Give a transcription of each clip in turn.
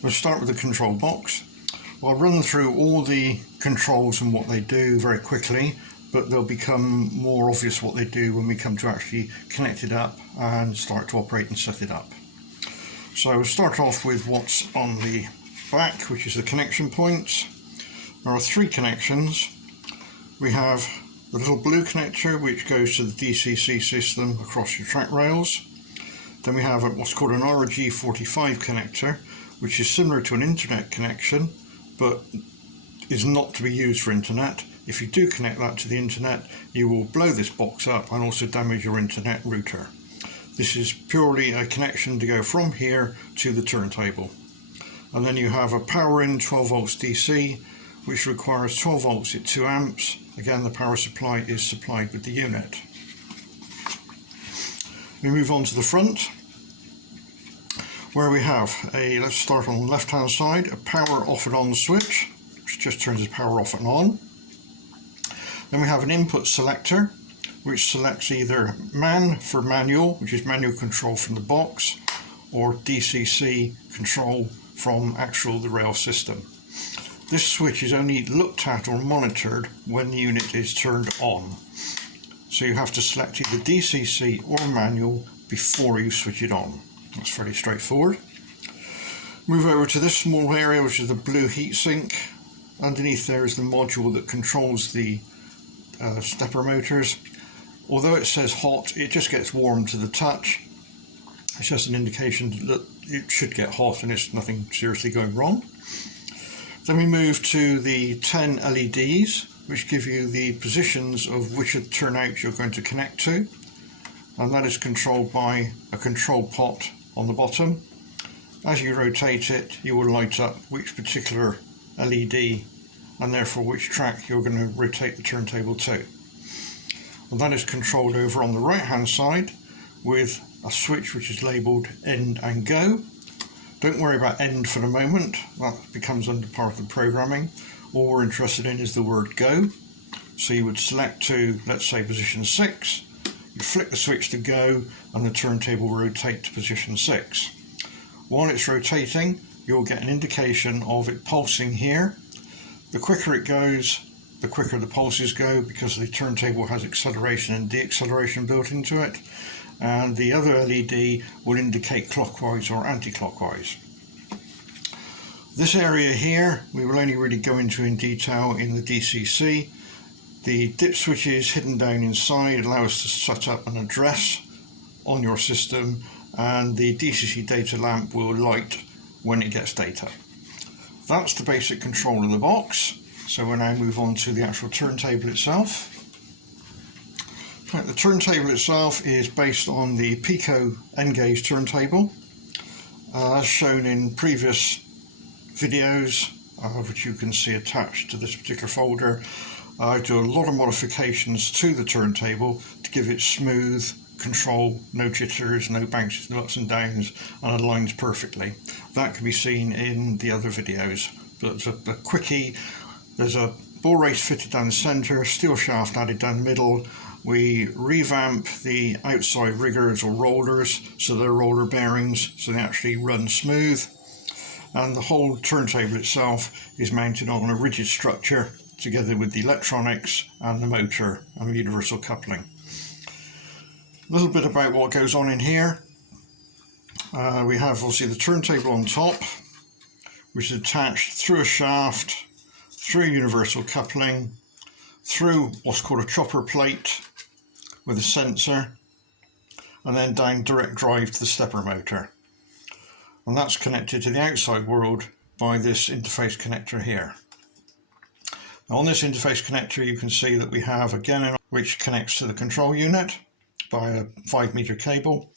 We'll start with the control box. I'll run through all the controls and what they do very quickly, but they'll become more obvious what they do when we come to actually connect it up and start to operate and set it up. So we'll start off with what's on the back, which is the connection points. There are 3 connections. We have the little blue connector which goes to the DCC system across your track rails. Then we have what's called an RG45 connector, which is similar to an internet connection but is not to be used for internet. If you do connect that to the internet, you will blow this box up and also damage your internet router. This is purely a connection to go from here to the turntable. And then you have a power in 12 volts DC, which requires 12 volts at 2 amps. Again, the power supply is supplied with the unit. We move on to the front, where we have let's start on the left hand side, a power off and on switch, which just turns the power off and on. Then we have an input selector, which selects either MAN for manual, which is manual control from the box, or DCC control from the rail system. This switch is only looked at or monitored when the unit is turned on. So you have to select either DCC or manual before you switch it on. That's fairly straightforward. Move over to this small area, which is the blue heatsink. Underneath there is the module that controls the stepper motors. Although it says hot, it just gets warm to the touch. It's just an indication that it should get hot and it's nothing seriously going wrong. Then we move to the 10 LEDs, which give you the positions of which of the turnouts you're going to connect to. And that is controlled by a control pot on the bottom. As you rotate it, you will light up which particular LED and therefore which track you're going to rotate the turntable to. And that is controlled over on the right hand side with a switch which is labelled end and go. Don't worry about end for the moment, that becomes under part of the programming. All we're interested in is the word go. So you would select to, let's say, position 6, you flick the switch to go and the turntable will rotate to position 6. While it's rotating, you'll get an indication of it pulsing here. The quicker it goes, the quicker the pulses go, because the turntable has acceleration and deacceleration built into it, and the other LED will indicate clockwise or anti-clockwise. This area here we will only really go into in detail in the DCC. The dip switches hidden down inside allow us to set up an address on your system, and the DCC data lamp will light when it gets data. That's the basic control of the box. So we'll now move on to the actual turntable itself. Right, the turntable itself is based on the Peco N-gauge turntable. As shown in previous videos, which you can see attached to this particular folder, I do a lot of modifications to the turntable to give it smooth control, no jitters, no bounces, no ups and downs, and aligns perfectly. That can be seen in the other videos. But it's a quickie. There's a ball race fitted down the centre, steel shaft added down the middle. We revamp the outside riggers or rollers, so they're roller bearings, so they actually run smooth. And the whole turntable itself is mounted on a rigid structure together with the electronics and the motor and the universal coupling. A little bit about what goes on in here. We have obviously the turntable on top, which is attached through a shaft, through a universal coupling, through what's called a chopper plate with a sensor, and then down direct drive to the stepper motor. And that's connected to the outside world by this interface connector here. Now on this interface connector you can see that we have again which connects to the control unit by a 5-meter cable,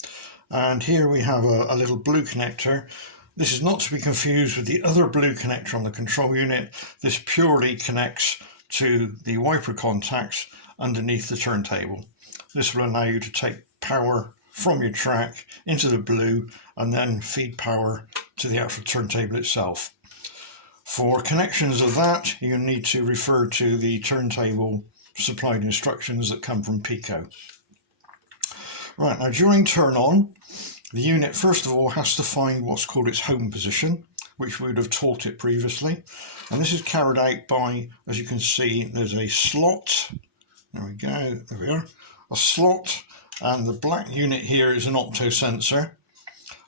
and here we have a little blue connector. This is not to be confused with the other blue connector on the control unit. This purely connects to the wiper contacts underneath the turntable. This will allow you to take power from your track into the blue and then feed power to the actual turntable itself. For connections of that, you need to refer to the turntable supplied instructions that come from Peco. Right, now during turn on, the unit first of all has to find what's called its home position, which we would have taught it previously. And this is carried out by, as you can see, there's a slot. There we go, there we are. A slot, and the black unit here is an opto sensor.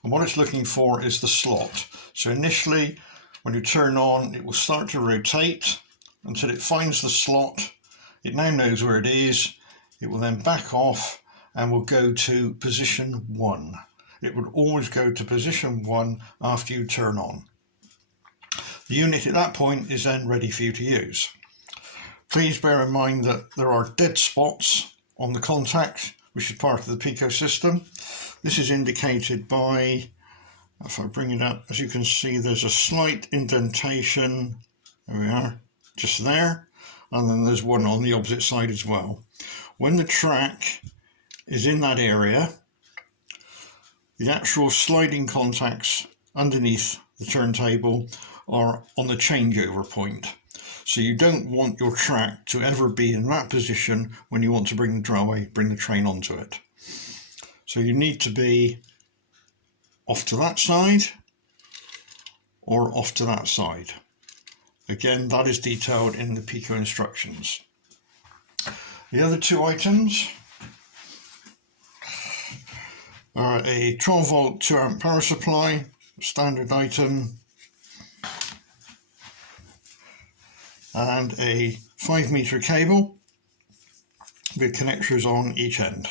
And what it's looking for is the slot. So initially, when you turn on, it will start to rotate until it finds the slot. It now knows where it is. It will then back off and will go to position 1. It would always go to position 1 after you turn on. The unit at that point is then ready for you to use. Please bear in mind that there are dead spots on the contact, which is part of the Peco system. This is indicated by, if I bring it up, as you can see, there's a slight indentation. There we are, just there. And then there's one on the opposite side as well. When the track is in that area, the actual sliding contacts underneath the turntable are on the changeover point. So you don't want your track to ever be in that position when you want to bring the train onto it. So you need to be off to that side or off to that side. Again, that is detailed in the Peco instructions. The other two items are a 12 volt 2 amp power supply, standard item, and a 5 meter cable with connectors on each end.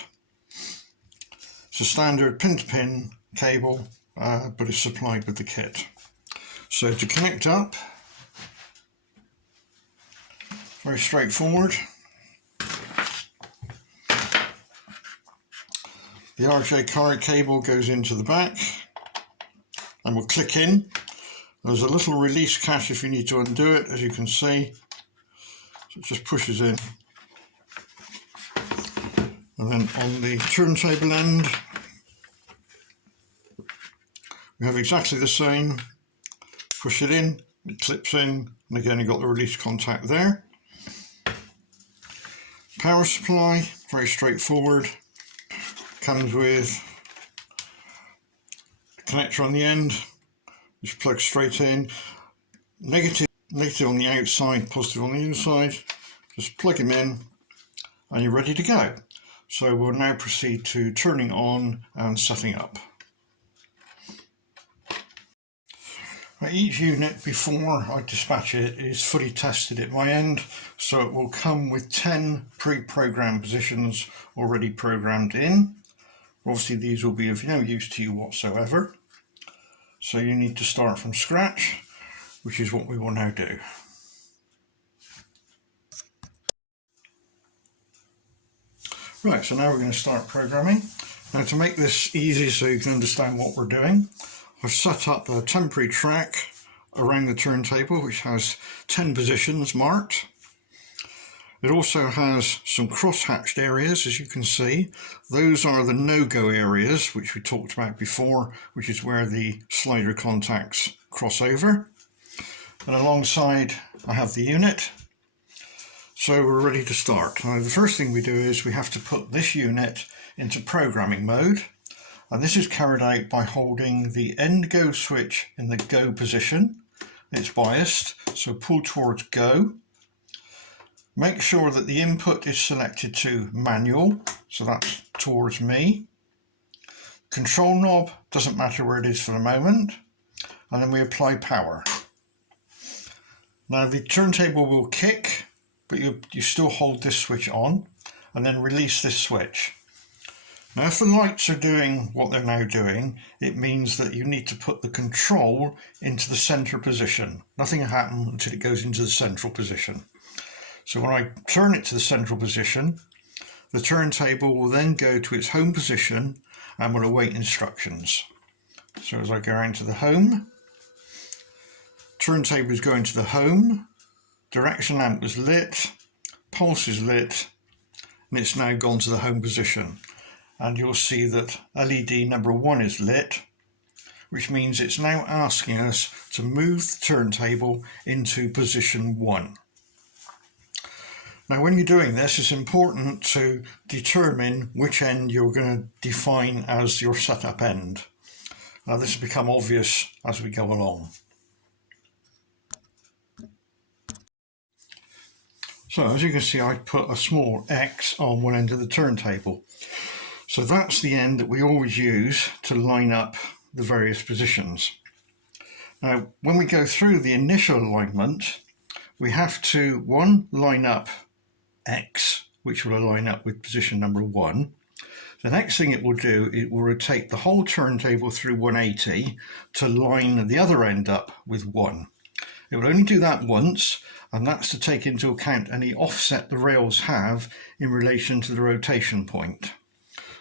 It's a standard pin-to-pin cable, but it's supplied with the kit. So to connect up, very straightforward. The RJ card cable goes into the back and will click in. There's a little release catch if you need to undo it, as you can see. So it just pushes in. And then on the turntable end, we have exactly the same. Push it in, it clips in, and again you've got the release contact there. Power supply, very straightforward. Comes with a connector on the end, which plugs straight in. Negative on the outside, positive on the inside. Just plug them in and you're ready to go. So we'll now proceed to turning on and setting up. Each unit, before I dispatch it, is fully tested at my end, so it will come with 10 pre-programmed positions already programmed in. Obviously these will be of no use to you whatsoever, so you need to start from scratch, which is what we will now do. Right, so now we're going to start programming. Now, to make this easy so you can understand what we're doing, I've set up a temporary track around the turntable which has 10 positions marked. It also has some cross-hatched areas, as you can see. Those are the no-go areas which we talked about before, which is where the slider contacts cross over. And alongside I have the unit. So we're ready to start. Now the first thing we do is we have to put this unit into programming mode. And this is carried out by holding the end go switch in the go position. It's biased, so pull towards go. Make sure that the input is selected to manual, so that's towards me. Control knob, doesn't matter where it is for the moment. And then we apply power. Now the turntable will kick, but you still hold this switch on and then release this switch. Now if the lights are doing what they're now doing, it means that you need to put the control into the center position. Nothing will happen until it goes into the central position. So when I turn it to the central position, the turntable will then go to its home position and will await instructions. So as I go into the home, turntable is going to the home, direction lamp is lit, pulse is lit, and it's now gone to the home position. And you'll see that LED number 1 is lit, which means it's now asking us to move the turntable into position 1. Now when you're doing this, it's important to determine which end you're going to define as your setup end. Now this will become obvious as we go along. So as you can see, I put a small X on one end of the turntable. So that's the end that we always use to line up the various positions. Now, when we go through the initial alignment, we have to, one, line up X, which will line up with position number 1. The next thing it will do, it will rotate the whole turntable through 180 to line the other end up with 1. It will only do that once, and that's to take into account any offset the rails have in relation to the rotation point,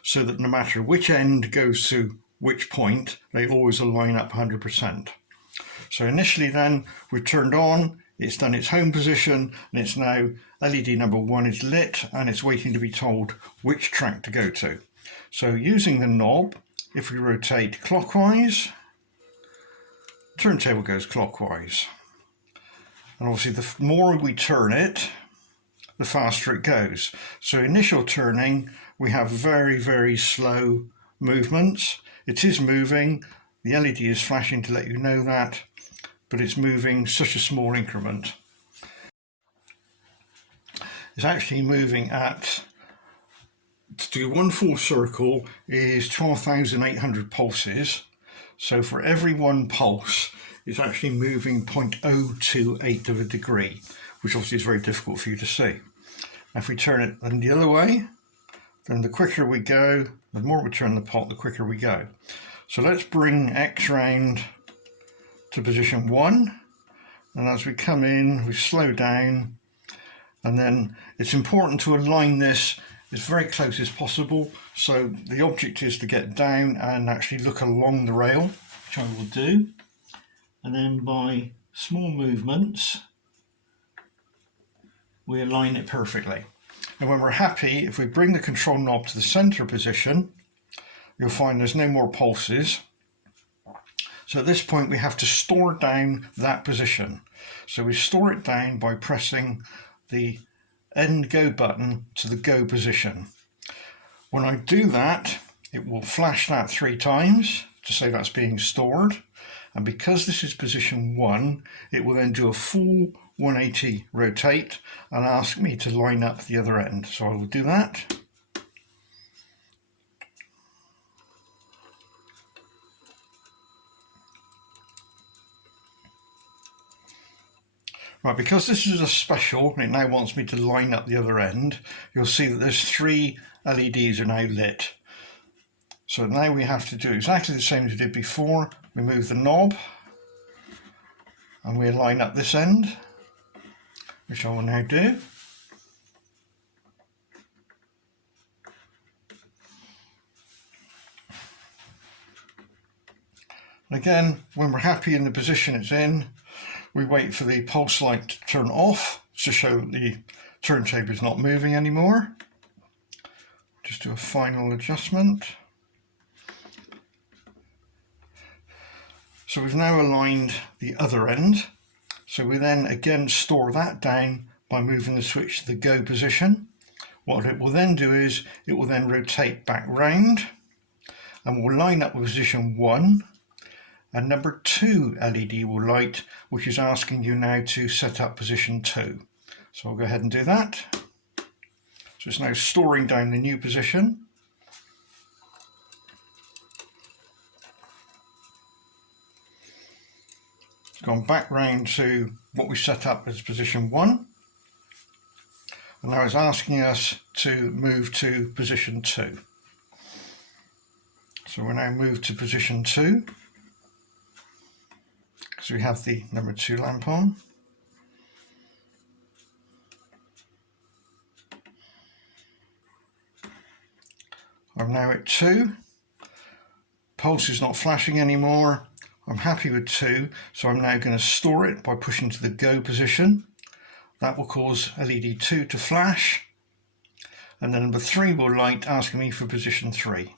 so that no matter which end goes to which point, they always line up 100%. So initially then, we've turned on, it's done its home position, and it's now LED number 1 is lit, and it's waiting to be told which track to go to. So using the knob, if we rotate clockwise, turntable goes clockwise. And obviously the more we turn it, the faster it goes. So initial turning, we have very, very slow movements. It is moving, the LED is flashing to let you know that, but it's moving such a small increment. It's actually moving at, to do one full circle is 12,800 pulses. So for every one pulse, it's actually moving 0.028 of a degree, which obviously is very difficult for you to see. If we turn it the other way, then the quicker we go, the more we turn the pot, the quicker we go. So let's bring X round to position 1, and as we come in, we slow down, and then it's important to align this as very close as possible. So the object is to get down and actually look along the rail, which I will do, and then by small movements, we align it perfectly. And when we're happy, if we bring the control knob to the center position, you'll find there's no more pulses. So at this point we have to store down that position. So we store it down by pressing the end go button to the go position. When I do that, it will flash that 3 times to say that's being stored. And because this is position 1, it will then do a full 180 rotate and ask me to line up the other end. So I will do that. Right, because this is a special, and it now wants me to line up the other end, you'll see that there's 3 LEDs are now lit. So now we have to do exactly the same as we did before. We move the knob, and we line up this end, which I will now do. And again, when we're happy in the position it's in, we wait for the pulse light to turn off to show that the turntable is not moving anymore. Just do a final adjustment. So we've now aligned the other end. So we then again store that down by moving the switch to the go position. What it will then do is it will then rotate back round and we'll line up with position 1. And number 2 LED will light, which is asking you now to set up position 2. So I'll go ahead and do that. So it's now storing down the new position. It's gone back round to what we set up as position 1. And now it's asking us to move to position 2. So we're now moved to position 2. So we have the number 2 lamp on. I'm now at 2. Pulse is not flashing anymore. I'm happy with 2, so I'm now going to store it by pushing to the go position. That will cause LED 2 to flash. And then number 3 will light, asking me for position 3.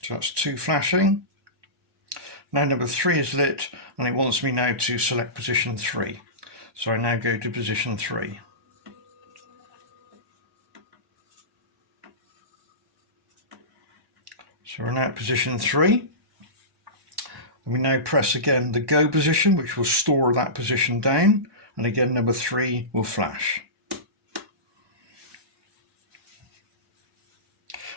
So that's 2 flashing. Now number 3 is lit and it wants me now to select position 3. So I now go to position 3. So we're now at position 3. And we now press again the go position, which will store that position down and again number 3 will flash.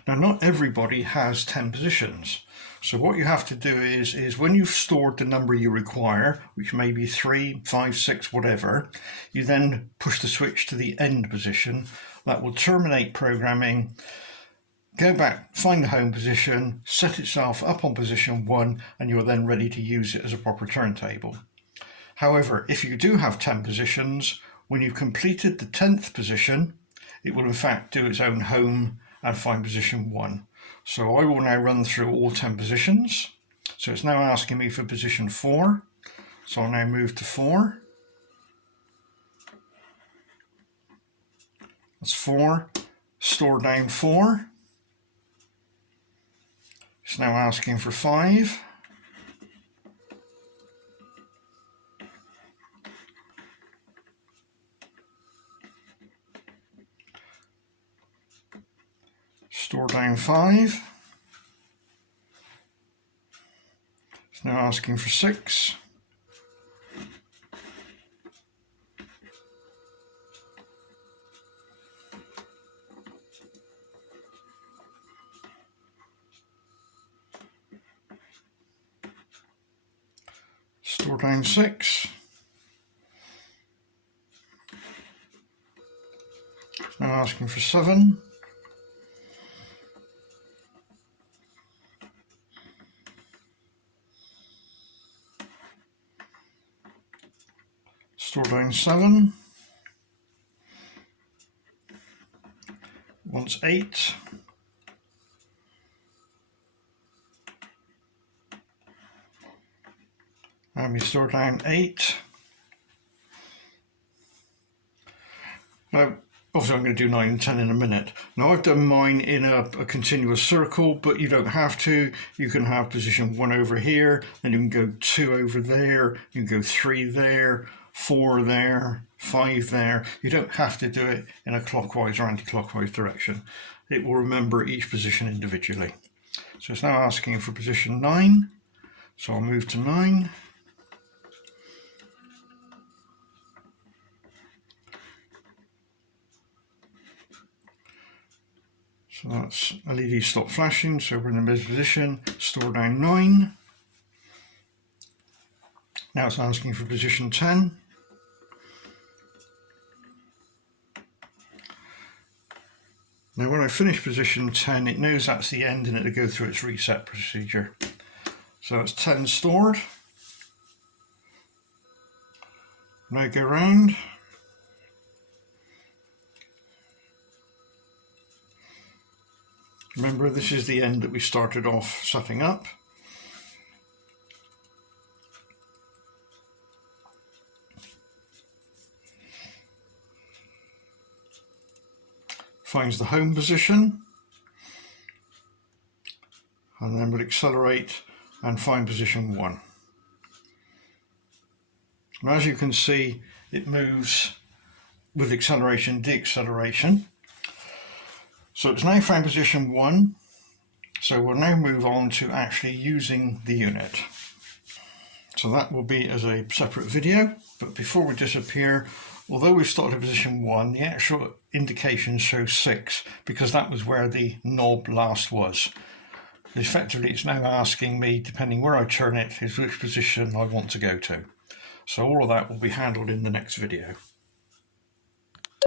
Now not everybody has 10 positions, so what you have to do is when you've stored the number you require, which may be 3, 5, 6, whatever, you then push the switch to the end position. That will terminate programming, go back, find the home position, set itself up on position 1, and you're then ready to use it as a proper turntable. However, if you do have 10 positions, when you've completed the 10th position, it will in fact do its own home and find position 1. So I will now run through all 10 positions. So it's now asking me for position 4. So I'll now move to 4. That's 4. Store down 4. It's now asking for 5. Store down 5. It's now asking for 6. Store down 6. It's now asking for 7. Store down 7. Wants 8. And we store down 8. Now, obviously I'm going to do 9 and 10 in a minute. Now I've done mine in a continuous circle, but you don't have to. You can have position 1 over here, then you can go 2 over there, you can go 3 there, 4 there, 5 there. You don't have to do it in a clockwise or anti-clockwise direction. It will remember each position individually. So it's now asking for position 9. So I'll move to 9. So that's LED stop flashing, so we're in the mid position, store down 9. Now it's asking for position 10. Now when I finish position 10, it knows that's the end and it'll go through its reset procedure. So it's 10 stored. Now go round. Remember, this is the end that we started off setting up. Finds the home position, and then we'll accelerate and find position 1. And as you can see, it moves with acceleration, deceleration. So it's now found position 1, so we'll now move on to actually using the unit. So that will be as a separate video, but before we disappear, although we've started at position 1, the actual indication shows 6 because that was where the knob last was. Effectively, it's now asking me, depending where I turn it, is which position I want to go to. So all of that will be handled in the next video.